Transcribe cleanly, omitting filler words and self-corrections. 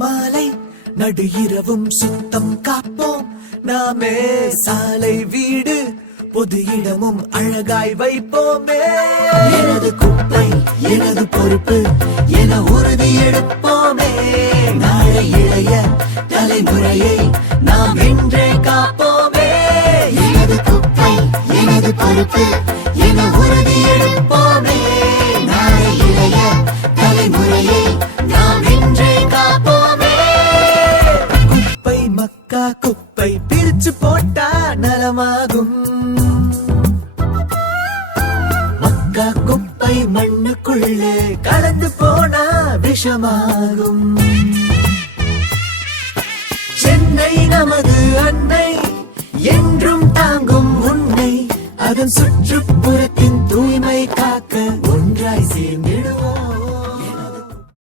மாலை நடு இரவும் சுத்தம் காப்போம் நாமே. சாலை வீடு பொது இடமும் அழகாய் வைப்போமே. எனது குப்பை எனது பொறுப்பு என உறுதி எடுப்போமே. நாளை இளைய தலைமுறையை நாம் இன்றே காப்போமே. எனது குப்பை எனது பொறுப்பு என உறுதி எடுப்போமே. நாளை இளைய தலைமுறையை நாம் இன்றே காப்போமே. குப்பை மக்கா குப்பை பிரிச்சு போட்டா நலமாகும். மக்கா குப்பை மண்ணுக்குள்ளே கலந்து போனா விஷமாகும். சென்னை நமது அன்னை என்றும் தாங்கும் உன்னை அதன் சுற்றுப்புறத்தின்